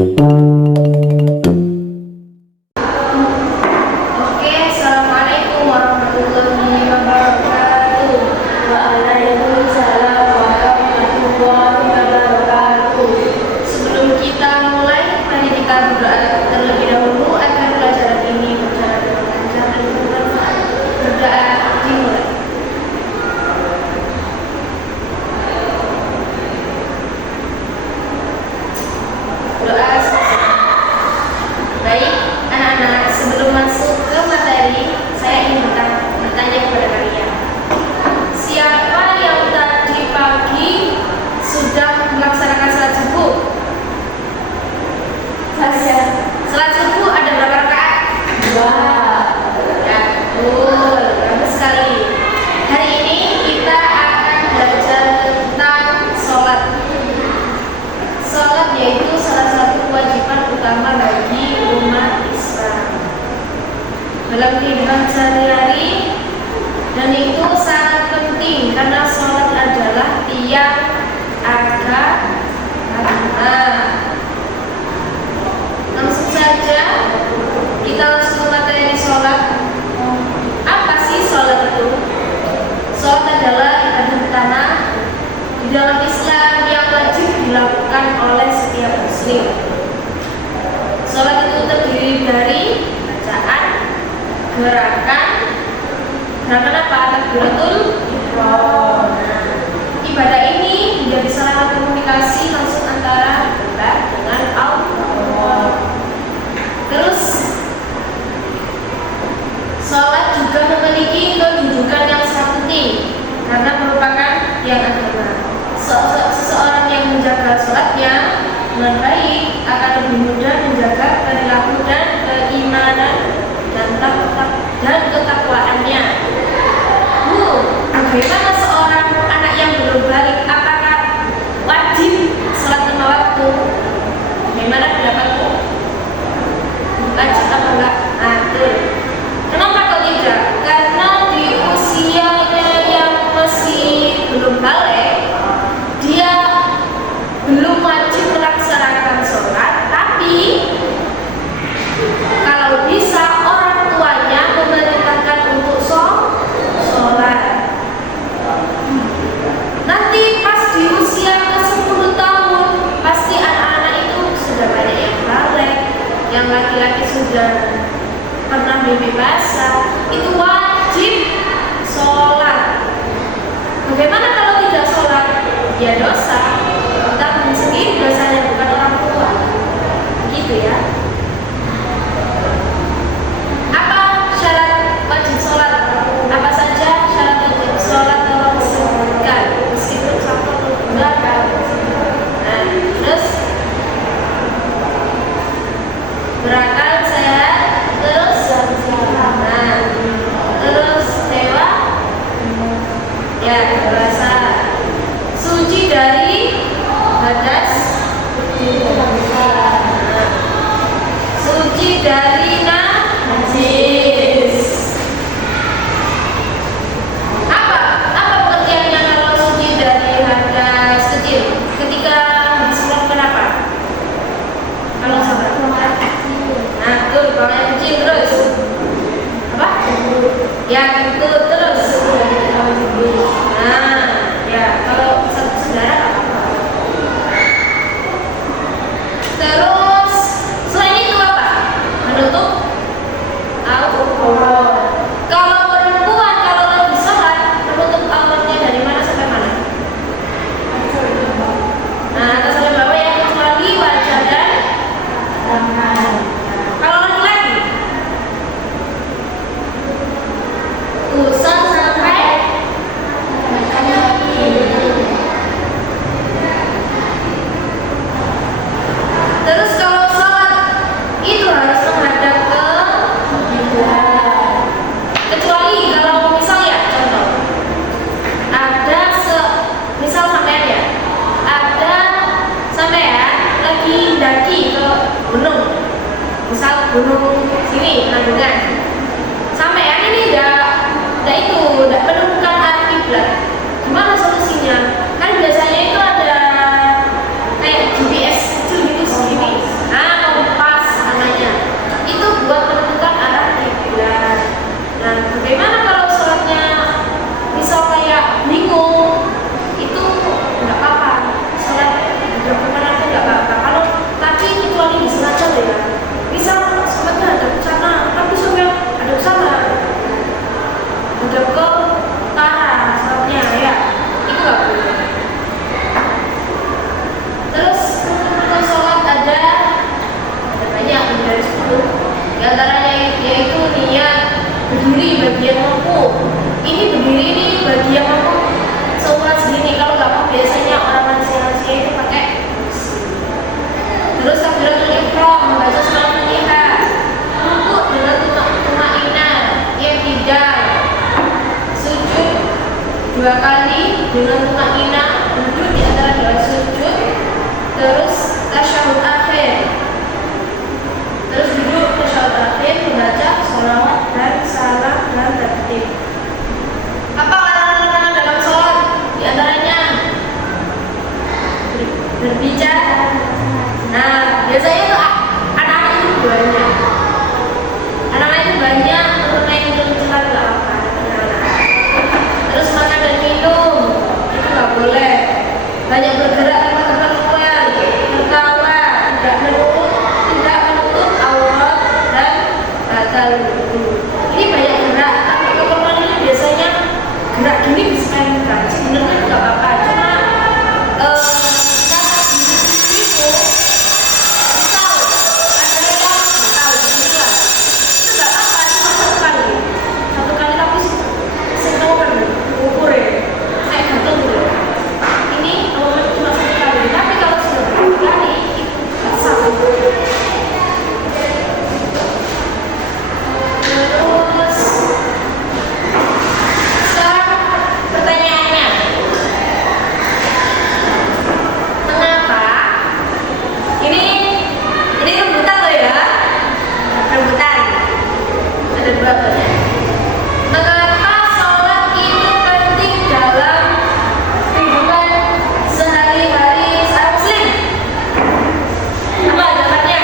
Oke, assalamualaikum warahmatullahi wabarakatuh. Waalaikumsalam warahmatullahi wabarakatuh. Sebelum kita mulai, mari kita berdoa terlebih dahulu agar pelajaran ini berjalan dengan lancar dan bermanfaat. Berdoa dimulai. Doa selesai. Baik, anak-anak, sebelum masuk ke materi, saya ingin bertanya kepada kalian. Siapa yang tadi pagi sudah melaksanakan salat subuh? Salat subuh ada berapa rakaat? Ya, betul, bagus sekali. Hari ini kita akan belajar tentang sholat. Sholat yaitu salah satu kewajiban utama bagi umat Islam dalam kehidupan sehari-hari, dan itu sangat penting karena sholat adalah tiang agama. Langsung saja kita langsung ke materi sholat. Apa sih sholat itu? Sholat adalah ibadah utama di dalam Islam yang wajib dilakukan oleh setiap muslim. Sholat itu terdiri dari bacaan, gerakan apa? Takbiratul ihram. Ibadah ini menjadi sarana komunikasi langsung antara hamba dengan Allah. Terus sholat juga memiliki kedudukan yang sangat penting karena merupakan tiang agama. Seseorang yang menjaga sholatnya dengan baik akan lebih mudah menjaga perilaku dan keimanan dan ketakwaannya. Bagaimana seorang anak yang belum balik, apakah wajib sholat lima waktu? Bagaimana pendapatku? Wajib apa enggak? Betul. Kenapa kok tidak? Karena di usianya yang masih belum balik, dia belum wajib melaksanakan sholat, tapi kalau bisa orang tuanya memerintahkan untuk sholat. Nanti pas di usia ke-10 tahun, pasti anak-anak itu sudah banyak yang balik, yang laki-laki sudah pernah mimpi basah, itu wajib sholat. Bagaimana kalau tidak sholat? Ya dosa. Kita sendiri dosanya, bukan orang tua. Begitu ya. Apa syarat wajib sholat? Apa saja syarat wajib sholat? Tolong disebutkan. Meskipun satu atau dua kan. Nah, terus berakal sehat, terus terus dewa, ya dewasa, suci dari hadas, suci dari najis. Apa pengertiannya kalau suci dari hadas kecil? Ketika disebutkan apa? Kalau sabar. Nah, betul, kalau yang kecil terus apa? Ya, itu terus. Nah, ya, kalau satu saudara apa? Terus selain itu apa? Menutup aurat. Kalau perempuan kalau lagi sholat, menutup auratnya dari mana sampai mana? Nah, atas sampai bawah ya, kecuali wajah dan tangan. Kalau laki-laki usah sampai terus kalau sholat itu harus menghadap ke kiblat. Kecuali kalau misalnya contoh ada misal sampean ya, ada sampean lagi daki ke gunung, misal gunung sini Landungan, sampean ini tidak menemukan arah kiblat. Gimana solusinya? Kan biasanya itu ada kayak GPS kecil gitu segini. Nah, membaca surat Fatihah. Rukuk dengan tumainah, i'tidal. Sujud 2 kali dengan tumainah, duduk di antara 2 sujud. Terus tasyahud akhir. Terus duduk tasyahud akhir, membaca sholawat dan salam dan tertib. Apa larangan dalam sholat? Di antaranya berbicara. Nah, biasanya tuh anak-anak itu banyak. Anak-anak itu banyak mengenai celah nggak apa. Terus makan dan minum itu nggak boleh. Banyak bergerak tanpa keperluan, tertawa, tidak menutup aurat dan batal wudu. Ini banyak gerak tanpa keperluan ini biasanya gerak gini disemenkan. Sebenarnya nggak apa-apa, cuma mengapa sholat itu penting dalam kehidupan sehari-hari seorang muslim? Apa jawabannya?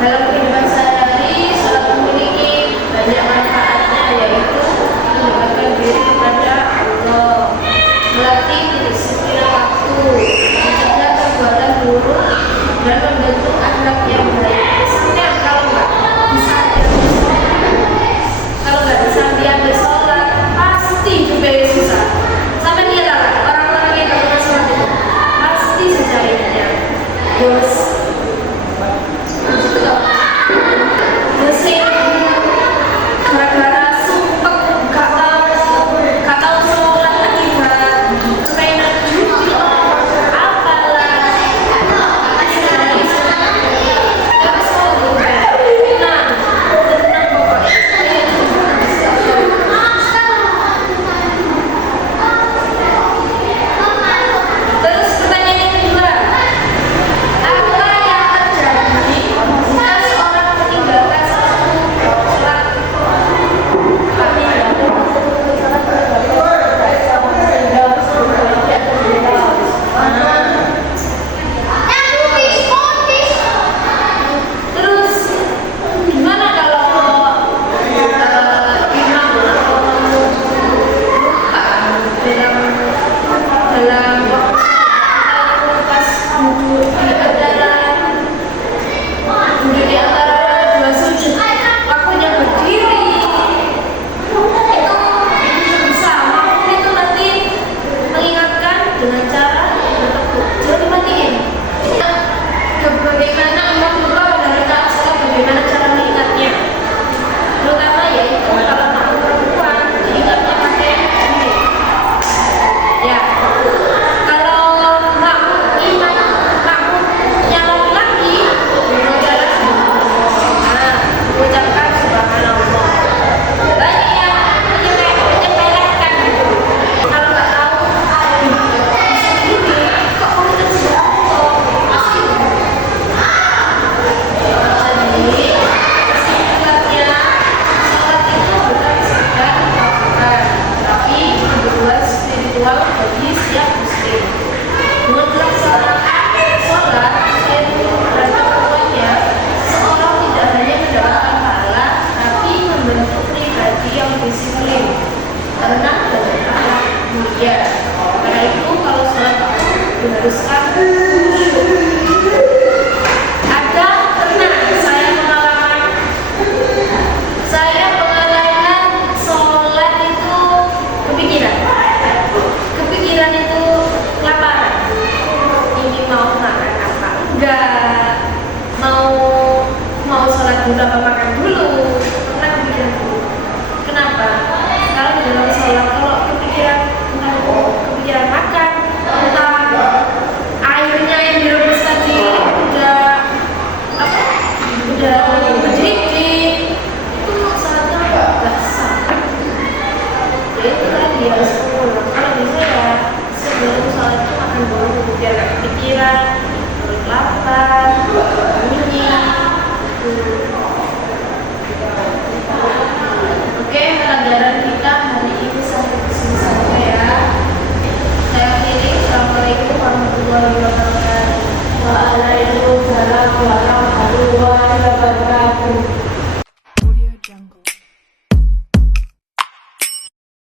Dalam kehidupan sehari-hari, sholat memiliki banyak manfaatnya, yaitu mendekatkan diri kepada Allah, melatih disiplin waktu, mencegah perbuatan buruk, dan membentuk akhlak yang baik. Misalnya kalau nggak bisa diambil sholat, pasti juga susah. Sampai lihat orang-orang yang nggak pernah sholat itu pasti susah hidupnya. Mesin gara-gara sumpek gak tahu sholat akibat mainan judi apalah tapi tenang pokoknya. Terus pertanyaan yang kedua, apa lupa makan dulu. Pernah kepikiran dulu. Kenapa? Karena di dalam sholat kalau kepikiran entah itu kepikiran makan, entah airnya yang direbus tadi udah apa? Udah berjijik, itu salatnya nggak sah. Ya itu tadi harus pulang. Kalau bisa ya sebelum sholat itu makan dulu biar gak kepikiran, perut lapar, bunyi. Oke, pelajaran kita hari ini sampai di sini saja ya. Saya akhiri. Assalamualaikum warahmatullahi wabarakatuh. Waalaikumsalam.